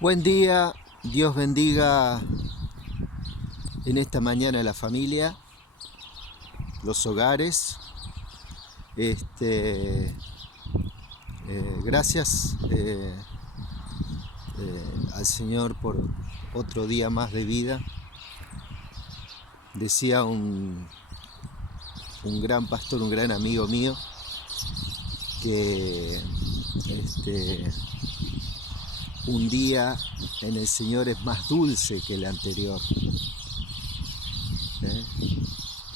Buen día, Dios bendiga en esta mañana a la familia, los hogares. Gracias al Señor por otro día más de vida. Decía un gran pastor, un gran amigo mío, que un día en el Señor es más dulce que el anterior.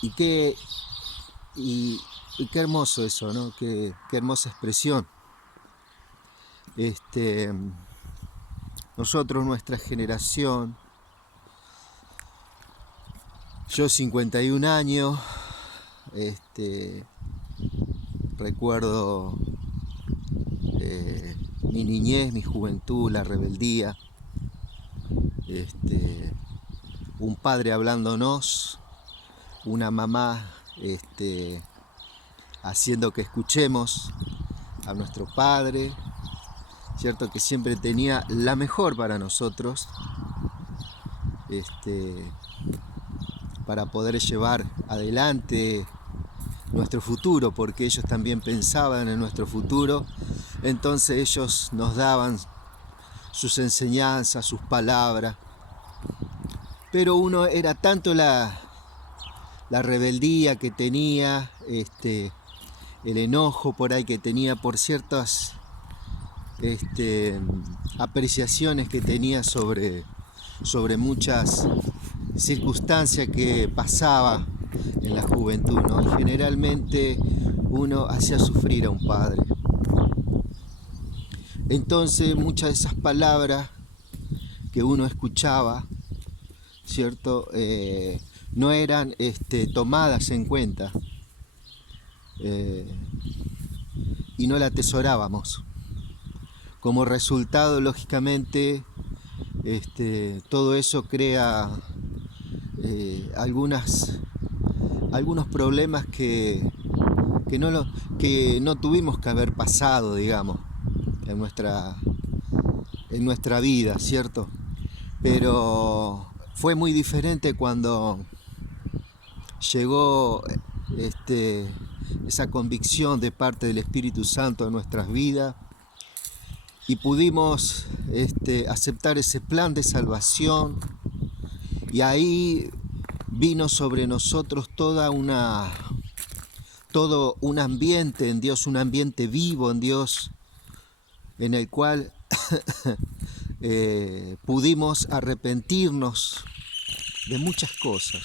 Y qué hermoso eso, ¿no? Qué hermosa expresión. Nosotros, nuestra generación, yo 51 años, recuerdo mi niñez, mi juventud, la rebeldía, un padre hablándonos, una mamá haciendo que escuchemos a nuestro padre, cierto, que siempre tenía la mejor para nosotros, para poder llevar adelante nuestro futuro, porque ellos también pensaban en nuestro futuro. Entonces ellos nos daban sus enseñanzas, sus palabras, pero uno era tanto la rebeldía que tenía, el enojo por ahí que tenía por ciertas apreciaciones que tenía sobre muchas circunstancias que pasaba en la juventud, ¿no? Y generalmente uno hacía sufrir a un padre. Entonces muchas de esas palabras que uno escuchaba, ¿cierto? No eran tomadas en cuenta, y no la atesorábamos. Como resultado, lógicamente, todo eso crea algunos problemas que no tuvimos que haber pasado, digamos, en nuestra vida, ¿cierto? Pero fue muy diferente cuando llegó esa convicción de parte del Espíritu Santo en nuestras vidas y pudimos aceptar ese plan de salvación, y ahí vino sobre nosotros todo un ambiente en Dios, un ambiente vivo en Dios, en el cual pudimos arrepentirnos de muchas cosas,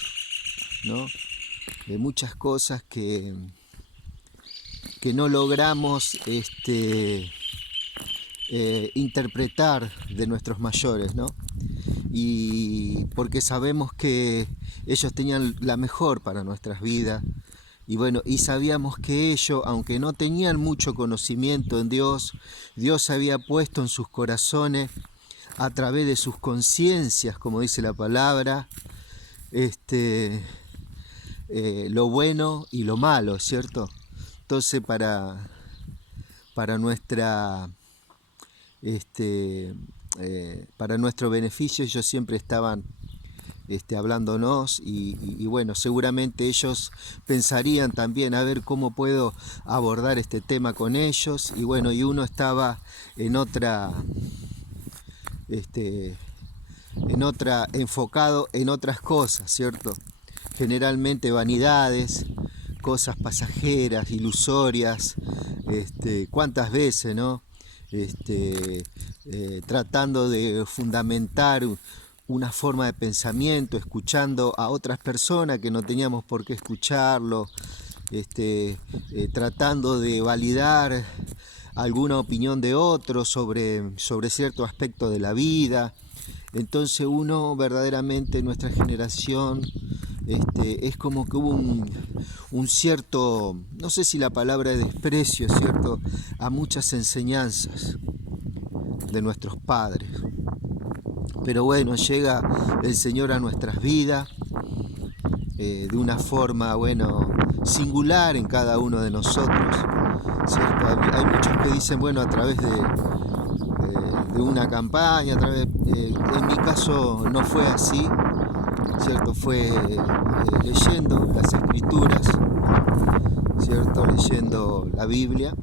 ¿no? De muchas cosas que no logramos interpretar de nuestros mayores, ¿no? Y porque sabemos que ellos tenían la mejor para nuestras vidas, y bueno, y sabíamos que ellos, aunque no tenían mucho conocimiento en Dios, Dios había puesto en sus corazones, a través de sus conciencias, como dice la palabra, lo bueno y lo malo, ¿cierto? Entonces para nuestro beneficio ellos siempre estaban hablándonos, y bueno, seguramente ellos pensarían también a ver cómo puedo abordar este tema con ellos, y bueno, y uno estaba enfocado en otras cosas, ¿cierto? Generalmente vanidades, cosas pasajeras, ilusorias, cuántas veces, ¿no? Tratando de fundamentar una forma de pensamiento, escuchando a otras personas que no teníamos por qué escucharlo, tratando de validar alguna opinión de otros sobre cierto aspecto de la vida. Entonces uno verdaderamente en nuestra generación es como que hubo un cierto, no sé si la palabra es desprecio, ¿cierto?, a muchas enseñanzas de nuestros padres. Pero bueno, llega el Señor a nuestras vidas de una forma, bueno, singular en cada uno de nosotros, ¿cierto? Hay muchos que dicen, bueno, a través de de una campaña, en mi caso no fue así, ¿cierto? Fue leyendo las escrituras, ¿cierto? Leyendo la Biblia.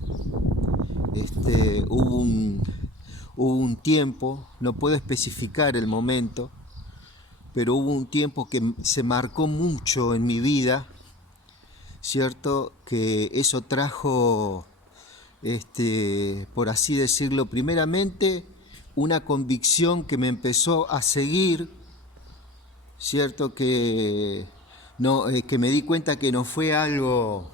Hubo un tiempo, no puedo especificar el momento, pero hubo un tiempo que se marcó mucho en mi vida, ¿cierto? Que eso trajo, por así decirlo, primeramente una convicción que me empezó a seguir, ¿cierto? Que me di cuenta que no fue algo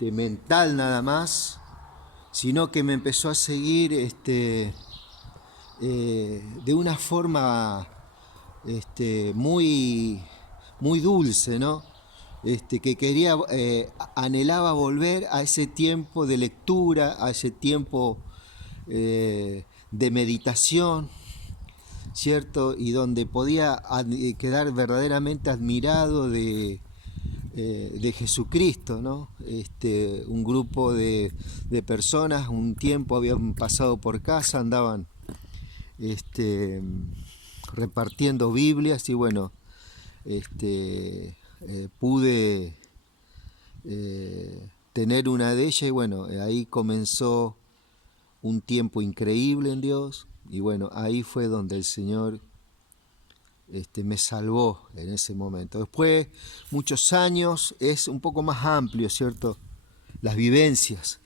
mental nada más, sino que me empezó a seguir de una forma muy, muy dulce, ¿no? Que quería, anhelaba volver a ese tiempo de lectura, a ese tiempo de meditación, ¿cierto? Y donde podía quedar verdaderamente admirado de Jesucristo, ¿no? Un grupo de personas, un tiempo habían pasado por casa, andaban repartiendo Biblias y bueno, pude tener una de ellas y bueno, ahí comenzó un tiempo increíble en Dios y bueno, ahí fue donde el Señor me salvó en ese momento. Después, muchos años, es un poco más amplio, ¿cierto? Las vivencias,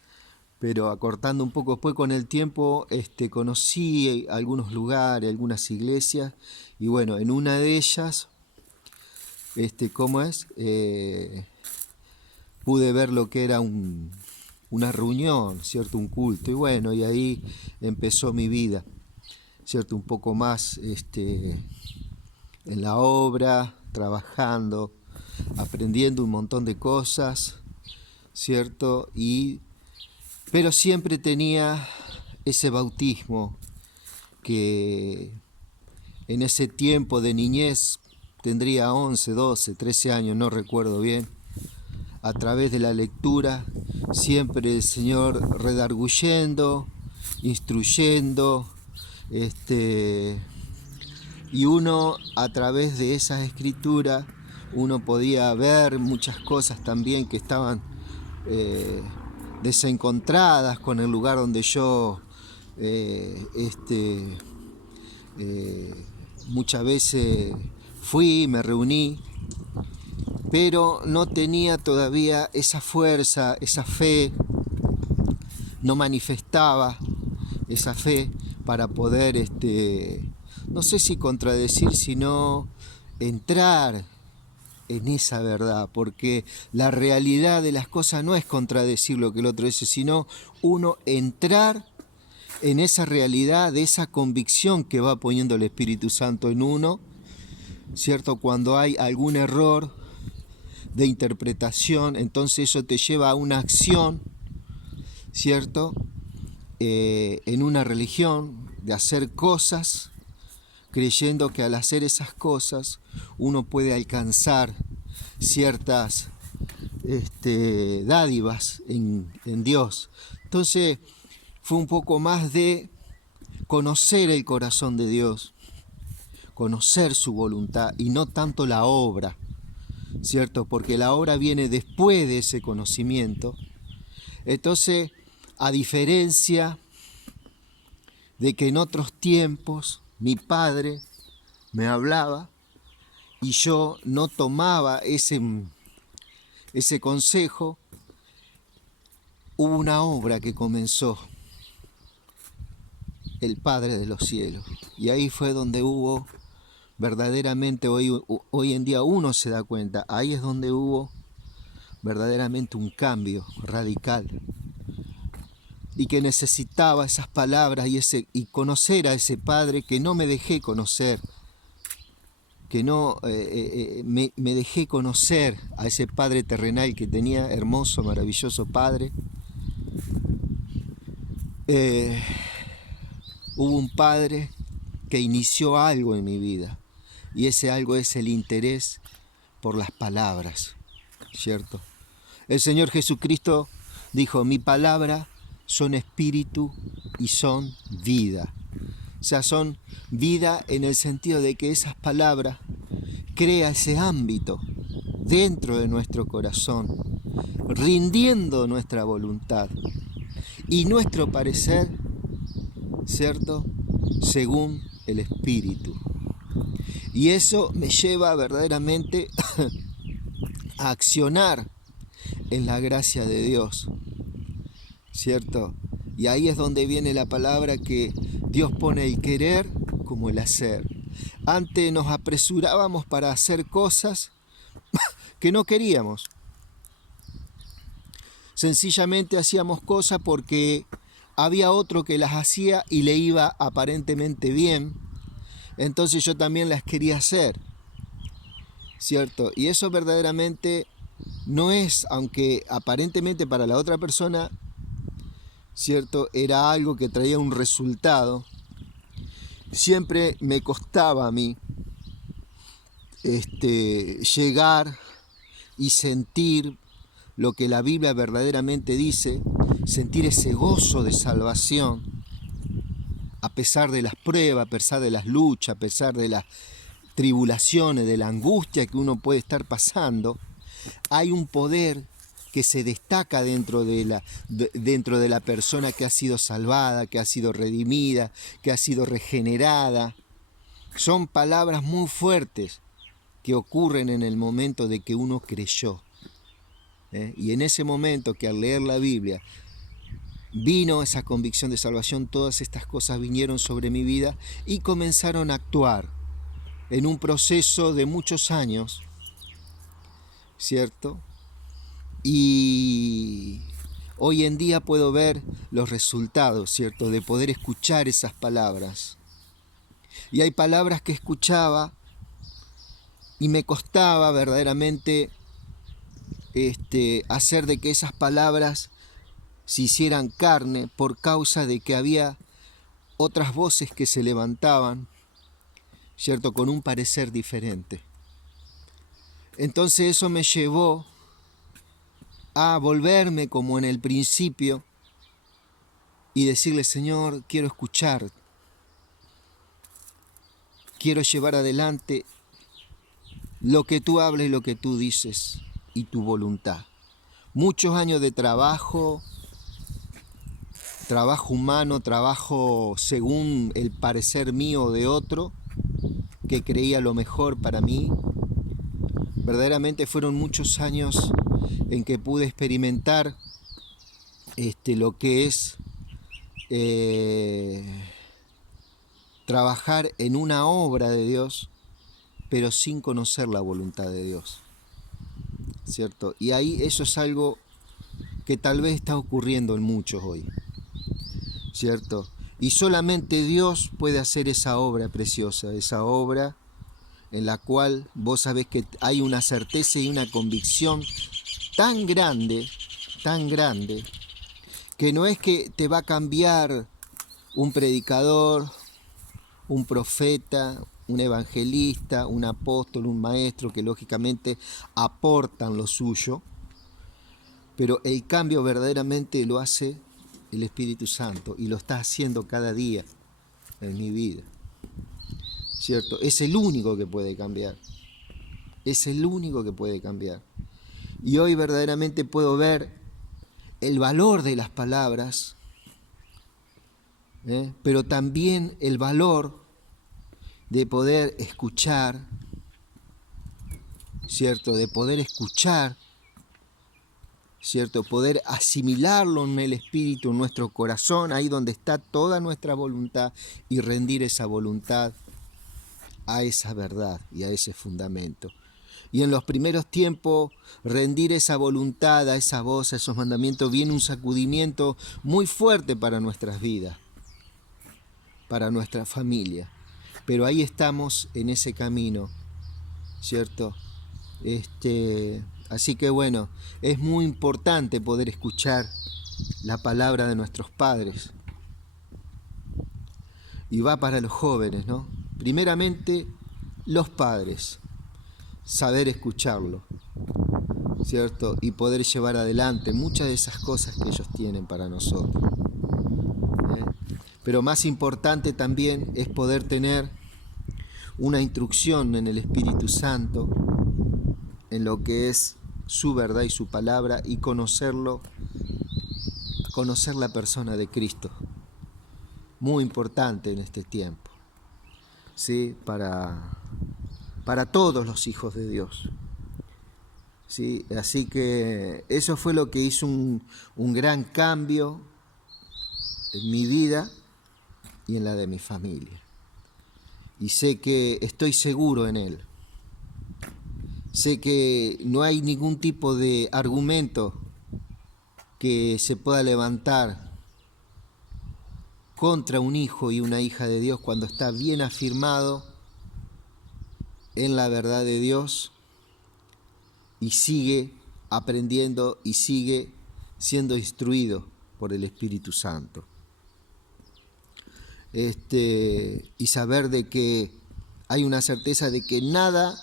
pero acortando un poco después con el tiempo, conocí algunos lugares, algunas iglesias, y bueno, en una de ellas, ¿cómo es? Pude ver lo que era una reunión, ¿cierto? Un culto, y bueno, y ahí empezó mi vida, ¿cierto? Un poco más, en la obra, trabajando, aprendiendo un montón de cosas, ¿cierto? Pero siempre tenía ese bautismo que en ese tiempo de niñez, tendría 11, 12, 13 años, no recuerdo bien, a través de la lectura, siempre el Señor redarguyendo, instruyendo, y uno a través de esas escrituras, uno podía ver muchas cosas también que estaban desencontradas con el lugar donde yo muchas veces fui, me reuní, pero no tenía todavía esa fuerza, esa fe, no manifestaba esa fe para poder, no sé si contradecir, sino entrar en esa verdad, porque la realidad de las cosas no es contradecir lo que el otro dice, sino uno entrar en esa realidad, de esa convicción que va poniendo el Espíritu Santo en uno, ¿cierto? Cuando hay algún error de interpretación, entonces eso te lleva a una acción, ¿cierto? En una religión, de hacer cosas, creyendo que al hacer esas cosas uno puede alcanzar ciertas dádivas en Dios. Entonces fue un poco más de conocer el corazón de Dios, conocer su voluntad y no tanto la obra, ¿cierto? Porque la obra viene después de ese conocimiento. Entonces, a diferencia de que en otros tiempos mi padre me hablaba y yo no tomaba ese consejo, hubo una obra que comenzó el Padre de los cielos. Y ahí fue donde hubo verdaderamente, hoy en día uno se da cuenta, ahí es donde hubo verdaderamente un cambio radical. Y que necesitaba esas palabras y conocer a ese Padre que no me dejé conocer, que no me dejé conocer a ese Padre terrenal que tenía, hermoso, maravilloso Padre. Hubo un Padre que inició algo en mi vida, y ese algo es el interés por las palabras, ¿cierto? El Señor Jesucristo dijo, mi palabra son espíritu y son vida. O sea, son vida en el sentido de que esas palabras crea ese ámbito dentro de nuestro corazón, rindiendo nuestra voluntad y nuestro parecer, ¿cierto?, según el Espíritu. Y eso me lleva verdaderamente a accionar en la gracia de Dios, ¿cierto? Y ahí es donde viene la palabra que Dios pone el querer como el hacer. Antes nos apresurábamos para hacer cosas que no queríamos. Sencillamente hacíamos cosas porque había otro que las hacía y le iba aparentemente bien. Entonces yo también las quería hacer, ¿cierto? Y eso verdaderamente no es, aunque aparentemente para la otra persona, ¿cierto?, era algo que traía un resultado. Siempre me costaba a mí llegar y sentir lo que la Biblia verdaderamente dice, sentir ese gozo de salvación, a pesar de las pruebas, a pesar de las luchas, a pesar de las tribulaciones, de la angustia que uno puede estar pasando. Hay un poder que se destaca dentro de la persona que ha sido salvada, que ha sido redimida, que ha sido regenerada. Son palabras muy fuertes que ocurren en el momento de que uno creyó. Y en ese momento que al leer la Biblia vino esa convicción de salvación, todas estas cosas vinieron sobre mi vida y comenzaron a actuar en un proceso de muchos años, ¿cierto? Y hoy en día puedo ver los resultados, ¿cierto?, de poder escuchar esas palabras. Y hay palabras que escuchaba y me costaba verdaderamente hacer de que esas palabras se hicieran carne por causa de que había otras voces que se levantaban, ¿cierto?, con un parecer diferente. Entonces eso me llevó a volverme como en el principio y decirle: Señor, quiero escuchar, quiero llevar adelante lo que tú hablas y lo que tú dices y tu voluntad. Muchos años de trabajo humano, trabajo según el parecer mío o de otro, que creía lo mejor para mí. Verdaderamente fueron muchos años en que pude experimentar lo que es trabajar en una obra de Dios, pero sin conocer la voluntad de Dios, ¿cierto? Y ahí eso es algo que tal vez está ocurriendo en muchos hoy, ¿cierto? Y solamente Dios puede hacer esa obra preciosa, esa obra en la cual vos sabés que hay una certeza y una convicción tan grande, que no es que te va a cambiar un predicador, un profeta, un evangelista, un apóstol, un maestro, que lógicamente aportan lo suyo, pero el cambio verdaderamente lo hace el Espíritu Santo y lo está haciendo cada día en mi vida, ¿cierto? Es el único que puede cambiar, es el único que puede cambiar. Y hoy verdaderamente puedo ver el valor de las palabras, pero también el valor de poder escuchar, ¿cierto? De poder escuchar, ¿cierto? Poder asimilarlo en el espíritu, en nuestro corazón, ahí donde está toda nuestra voluntad, y rendir esa voluntad a esa verdad y a ese fundamento. Y en los primeros tiempos, rendir esa voluntad a esa voz, a esos mandamientos, viene un sacudimiento muy fuerte para nuestras vidas, para nuestra familia. Pero ahí estamos en ese camino, ¿cierto? Así que bueno, es muy importante poder escuchar la palabra de nuestros padres. Y va para los jóvenes, ¿no? Primeramente, los padres, saber escucharlo, ¿cierto? Y poder llevar adelante muchas de esas cosas que ellos tienen para nosotros. Pero más importante también es poder tener una instrucción en el Espíritu Santo, en lo que es su verdad y su palabra, y conocer la persona de Cristo. Muy importante en este tiempo, ¿sí? Para todos los hijos de Dios. ¿Sí? Así que eso fue lo que hizo un gran cambio en mi vida y en la de mi familia. Y sé que estoy seguro en Él. Sé que no hay ningún tipo de argumento que se pueda levantar contra un hijo y una hija de Dios cuando está bien afirmado en la verdad de Dios y sigue aprendiendo y sigue siendo instruido por el Espíritu Santo. Y saber de que hay una certeza de que nada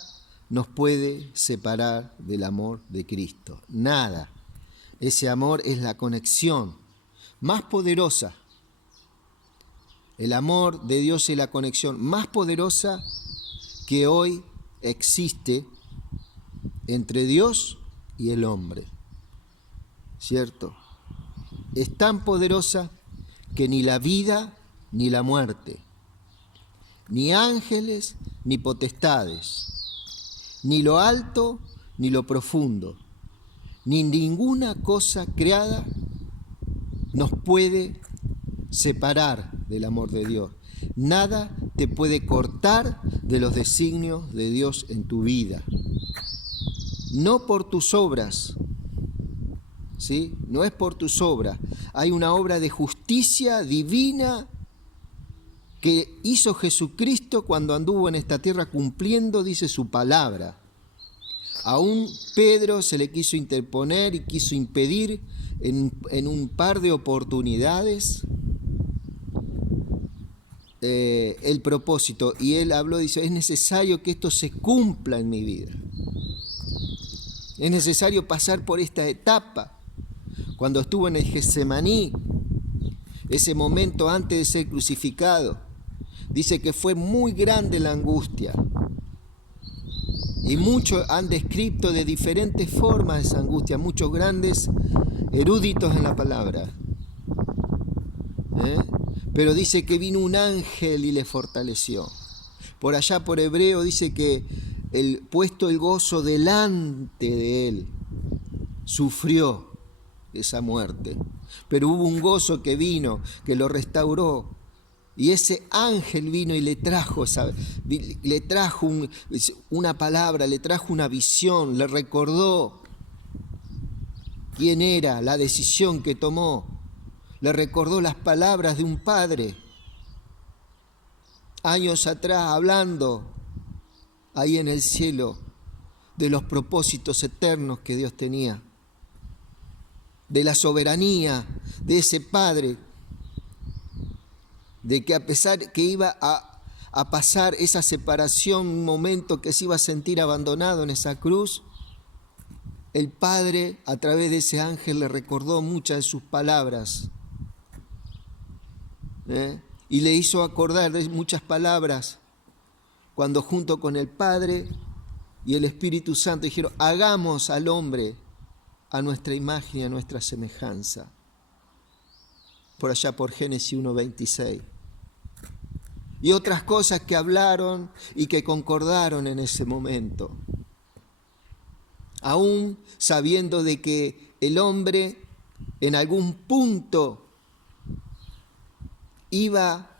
nos puede separar del amor de Cristo. Nada. Ese amor es la conexión más poderosa. El amor de Dios es la conexión más poderosa que hoy existe entre Dios y el hombre. ¿Cierto? Es tan poderosa que ni la vida ni la muerte, ni ángeles ni potestades, ni lo alto ni lo profundo, ni ninguna cosa creada nos puede separar del amor de Dios. Nada te puede cortar de los designios de Dios en tu vida. No por tus obras, ¿sí? No es por tus obras. Hay una obra de justicia divina que hizo Jesucristo cuando anduvo en esta tierra cumpliendo, dice, su palabra. Aún Pedro se le quiso interponer y quiso impedir en un par de oportunidades el propósito. Y él habló, dice, es necesario que esto se cumpla en mi vida. Es necesario pasar por esta etapa. Cuando estuvo en el Getsemaní, ese momento antes de ser crucificado, dice que fue muy grande la angustia. Y muchos han descrito de diferentes formas esa angustia, muchos grandes eruditos en la palabra. Pero dice que vino un ángel y le fortaleció. Por allá por hebreo dice que puesto el gozo delante de él, sufrió esa muerte. Pero hubo un gozo que vino, que lo restauró. Y ese ángel vino y le trajo una palabra, le trajo una visión, le recordó quién era, la decisión que tomó, le recordó las palabras de un padre, años atrás hablando ahí en el cielo de los propósitos eternos que Dios tenía, de la soberanía de ese padre, de que a pesar que iba a pasar esa separación, un momento que se iba a sentir abandonado en esa cruz, el Padre a través de ese ángel le recordó muchas de sus palabras, y le hizo acordar de muchas palabras cuando junto con el Padre y el Espíritu Santo dijeron, hagamos al hombre a nuestra imagen y a nuestra semejanza. Por allá por Génesis 1:26. Y otras cosas que hablaron y que concordaron en ese momento. Aún sabiendo de que el hombre en algún punto iba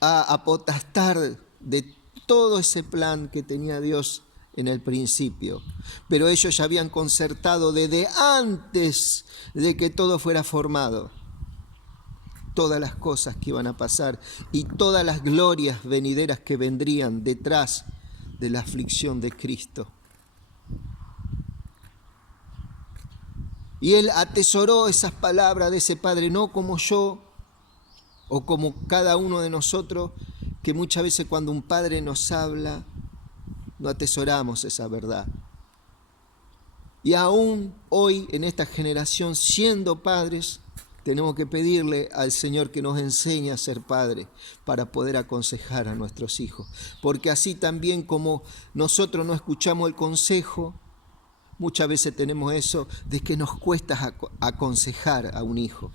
a apostar de todo ese plan que tenía Dios en el principio. Pero ellos ya habían concertado desde antes de que todo fuera formado todas las cosas que iban a pasar y todas las glorias venideras que vendrían detrás de la aflicción de Cristo. Y él atesoró esas palabras de ese Padre, no como yo o como cada uno de nosotros, que muchas veces cuando un padre nos habla, no atesoramos esa verdad. Y aún hoy en esta generación, siendo padres, tenemos que pedirle al Señor que nos enseñe a ser padre para poder aconsejar a nuestros hijos. Porque así también como nosotros no escuchamos el consejo, muchas veces tenemos eso de que nos cuesta aconsejar a un hijo.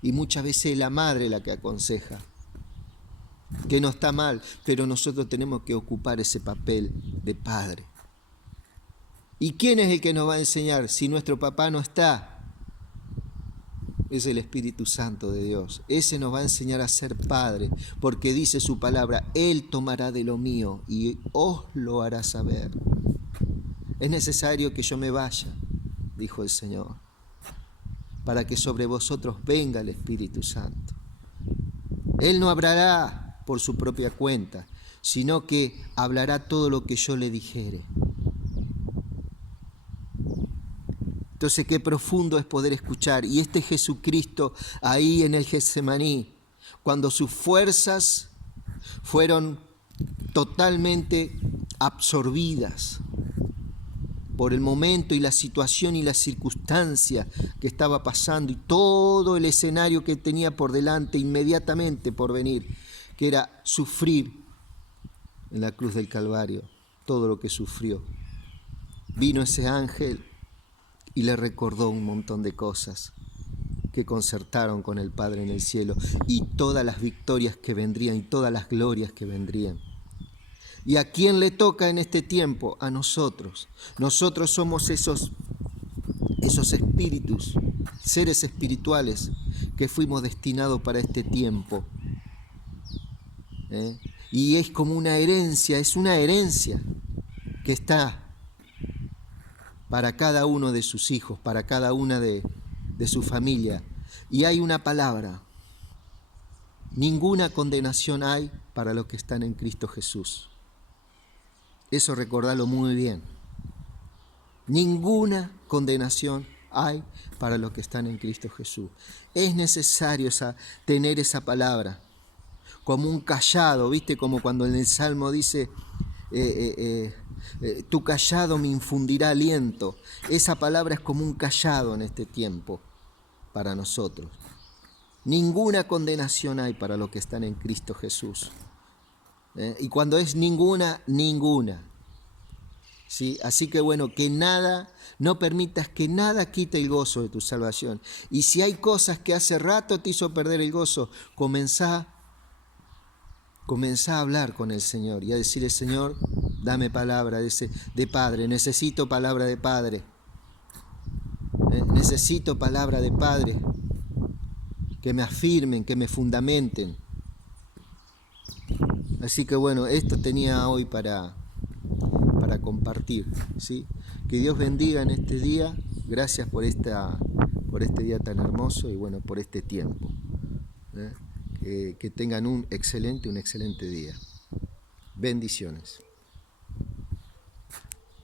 Y muchas veces es la madre la que aconseja, que no está mal, pero nosotros tenemos que ocupar ese papel de padre. ¿Y quién es el que nos va a enseñar si nuestro papá no está? Es el Espíritu Santo de Dios. Ese nos va a enseñar a ser padre, porque dice su palabra, Él tomará de lo mío y os lo hará saber. Es necesario que yo me vaya, dijo el Señor, para que sobre vosotros venga el Espíritu Santo. Él no hablará por su propia cuenta, sino que hablará todo lo que yo le dijere. Entonces, qué profundo es poder escuchar. Y este Jesucristo ahí en el Getsemaní, cuando sus fuerzas fueron totalmente absorbidas por el momento y la situación y la circunstancia que estaba pasando y todo el escenario que tenía por delante inmediatamente por venir, que era sufrir en la cruz del Calvario, todo lo que sufrió. Vino ese ángel y le recordó un montón de cosas que concertaron con el Padre en el cielo y todas las victorias que vendrían y todas las glorias que vendrían. ¿Y a quién le toca en este tiempo? A nosotros. Nosotros somos esos espíritus, seres espirituales que fuimos destinados para este tiempo. Y es como una herencia, es una herencia que está para cada uno de sus hijos, para cada una de su familia. Y hay una palabra: ninguna condenación hay para los que están en Cristo Jesús. Eso recordalo muy bien. Ninguna condenación hay para los que están en Cristo Jesús. Es necesario tener esa palabra como un cayado, ¿viste? Como cuando en el Salmo dice, tu cayado me infundirá aliento. Esa palabra es como un cayado en este tiempo para nosotros. Ninguna condenación hay para los que están en Cristo Jesús. Y cuando es ninguna, ninguna. ¿Sí? Así que bueno, que nada, no permitas que nada quite el gozo de tu salvación. Y si hay cosas que hace rato te hizo perder el gozo, comenzá a hablar con el Señor y a decirle: Señor, dame palabra de padre, necesito palabra de padre, necesito palabra de padre, que me afirmen, que me fundamenten. Así que bueno, esto tenía hoy para compartir, ¿sí? Que Dios bendiga en este día. Gracias por este día tan hermoso y bueno, por este tiempo. Que tengan un excelente día. Bendiciones.